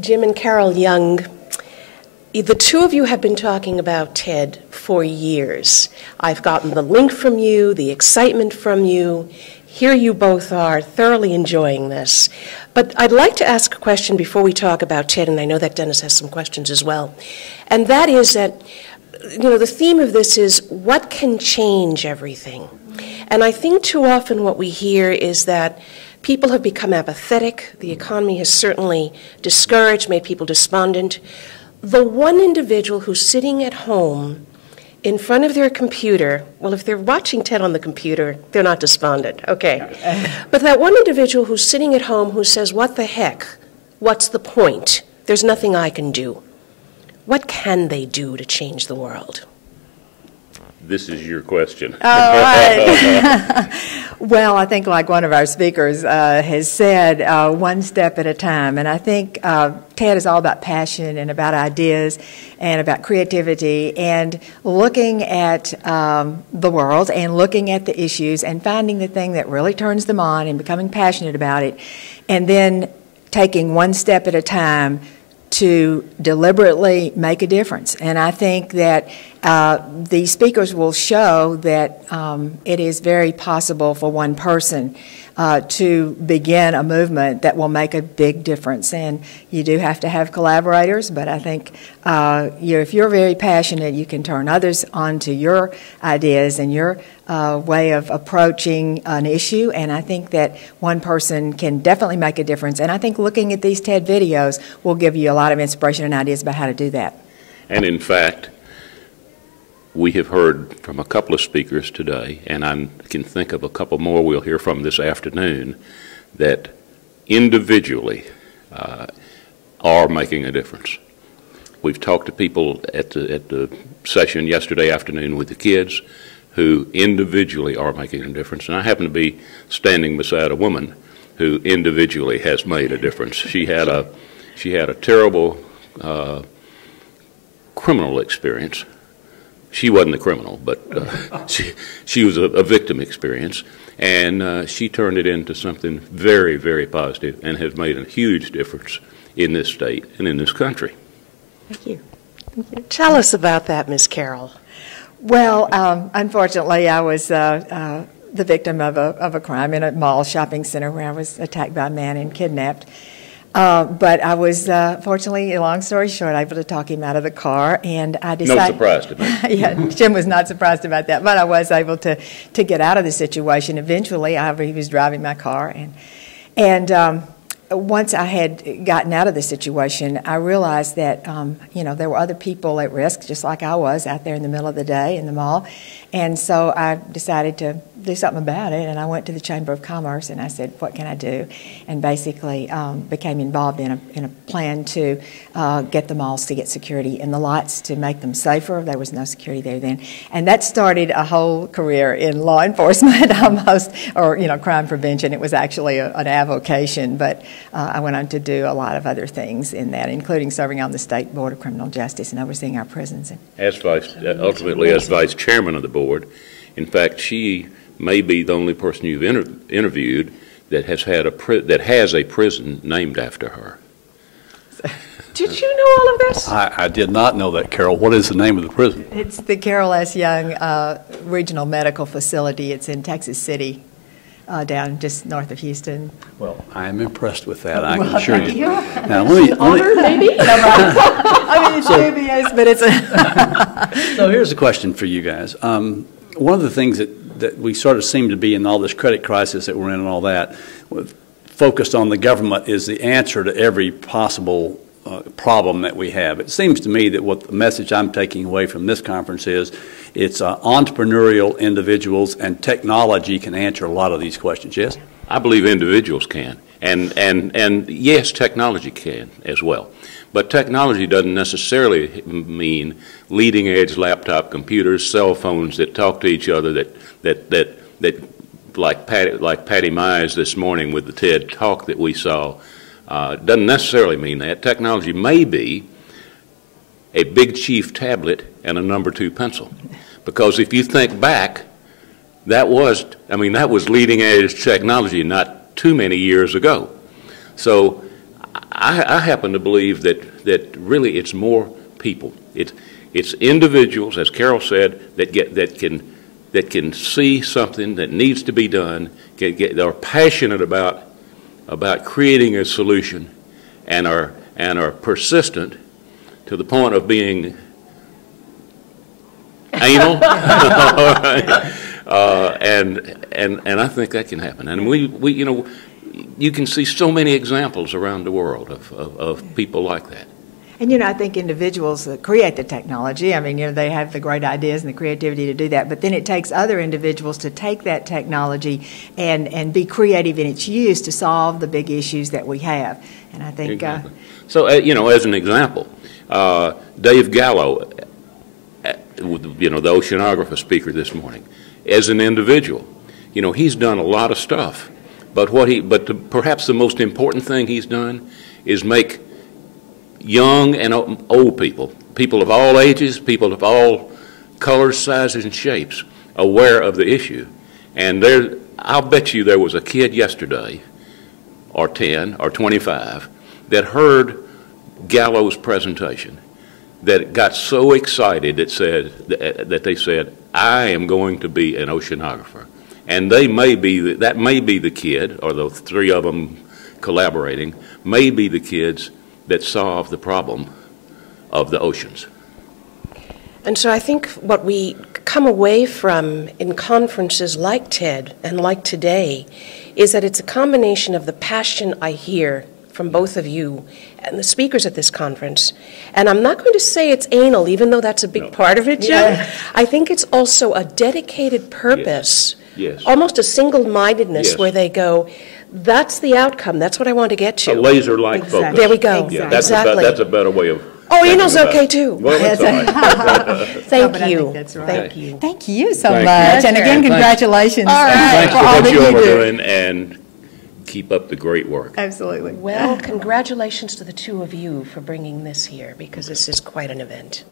Jim and Carole Young, the two of you have been talking about TED for years. I've gotten the link from you, the excitement from you. Here you both are, thoroughly enjoying this. But I'd like to ask a question before we talk about TED, and I know that Dennis has some questions as well. And that is that, the theme of this is what can change everything? And I think too often what we hear is that people have become apathetic. The economy has certainly discouraged, made people despondent. The one individual who's sitting at home in front of their computer, well, if they're watching TED on the computer, they're not despondent, okay. But that one individual who's sitting at home who says, what the heck? What's the point? There's nothing I can do. What can they do to change the world? This is your question. All right. Well, I think like one of our speakers has said, one step at a time. And I think TED is all about passion and about ideas and about creativity and looking at the world and looking at the issues and finding the thing that really turns them on and becoming passionate about it, and then taking one step at a time to deliberately make a difference. And I think that these speakers will show that it is very possible for one person to begin a movement that will make a big difference. And you do have to have collaborators, but I think if you're very passionate, you can turn others onto your ideas and your way of approaching an issue. And I think that one person can definitely make a difference. And I think looking at these TED videos will give you a lot of inspiration and ideas about how to do that. And in fact, we have heard from a couple of speakers today, and I can think of a couple more we'll hear from this afternoon, that individually are making a difference. We've talked to people at the session yesterday afternoon with the kids who individually are making a difference. And I happen to be standing beside a woman who individually has made a difference. She had a terrible criminal experience. She wasn't the criminal, but she was a victim experience, and she turned it into something very, very positive and has made a huge difference in this state and in this country. Thank you. Thank you. Tell us about that, Ms. Carole. Well, unfortunately, I was the victim of a crime in a mall shopping center where I was attacked by a man and kidnapped. But I was, fortunately, long story short, able to talk him out of the car, and I decided... No surprise to me. Yeah, Jim was not surprised about that, but I was able to get out of the situation. Eventually, he was driving my car, and once I had gotten out of the situation, I realized that, there were other people at risk, just like I was, out there in the middle of the day in the mall. And so I decided to do something about it, and I went to the Chamber of Commerce, and I said, what can I do? And basically became involved in a plan to get the malls to get security in the lots to make them safer. There was no security there then. And that started a whole career in law enforcement almost, or, crime prevention. It was actually an avocation, but I went on to do a lot of other things in that, including serving on the State Board of Criminal Justice and overseeing our prisons. Ultimately, as vice chairman of the board. In fact, she may be the only person you've interviewed that has a prison named after her. Did you know all of this? I did not know that, Carole. What is the name of the prison? It's the Carole S. Young Regional Medical Facility. It's in Texas City, down just north of Houston. Well, I am impressed with that, I can assure you. Now, maybe? I mean, it's dubious, but it's a... So here's a question for you guys. One of the things that we sort of seem to be in all this credit crisis that we're in and all that, focused on the government is the answer to every possible problem that we have. It seems to me that what the message I'm taking away from this conference is it's entrepreneurial individuals, and technology can answer a lot of these questions. Yes? I believe individuals can, and yes, technology can as well. But technology doesn't necessarily mean leading-edge laptop computers, cell phones that talk to each other, that like Patty Mize this morning with the TED talk that we saw. Doesn't necessarily mean that. Technology may be a Big Chief tablet and a No. 2 pencil, because if you think back, that was leading-edge technology not too many years ago. So I happen to believe that really it's more people. It's individuals, as Carole said, that can see something that needs to be done, are passionate about creating a solution, and are persistent to the point of being anal. And I think that can happen. And we you know, you can see so many examples around the world of people like that. And, I think individuals create the technology. I mean, they have the great ideas and the creativity to do that, but then it takes other individuals to take that technology and be creative in its use to solve the big issues that we have. And I think... Exactly. So, as an example, Dave Gallo, the oceanographer speaker this morning, as an individual, he's done a lot of stuff, but perhaps the most important thing he's done is make young and old people of all ages, people of all colors, sizes, and shapes, aware of the issue. And I'll bet you there was a kid yesterday, or 10, or 25, that heard Gallo's presentation, that got so excited that they said, I am going to be an oceanographer. And that may be the kid, or the three of them collaborating, may be the kids that solve the problem of the oceans. And so I think what we come away from in conferences like TED and like today is that it's a combination of the passion I hear from both of you and the speakers at this conference. And I'm not going to say it's anal, even though that's a big part of it, Jim. Yeah. I think it's also a dedicated purpose, yes. Almost a single-mindedness, yes. Where they go, that's the outcome, that's what I want to get to. A laser-like focus. There we go. Exactly. Yeah, that's a better way of... Oh, anal's okay, too. Well, that's all right. Thank you. That's right. Thank you. Thank you so Thank much. you. And again, congratulations. All right. Thanks for all what that you all are do. doing, and keep up the great work. Absolutely. Well, congratulations to the two of you for bringing this here, because this is quite an event.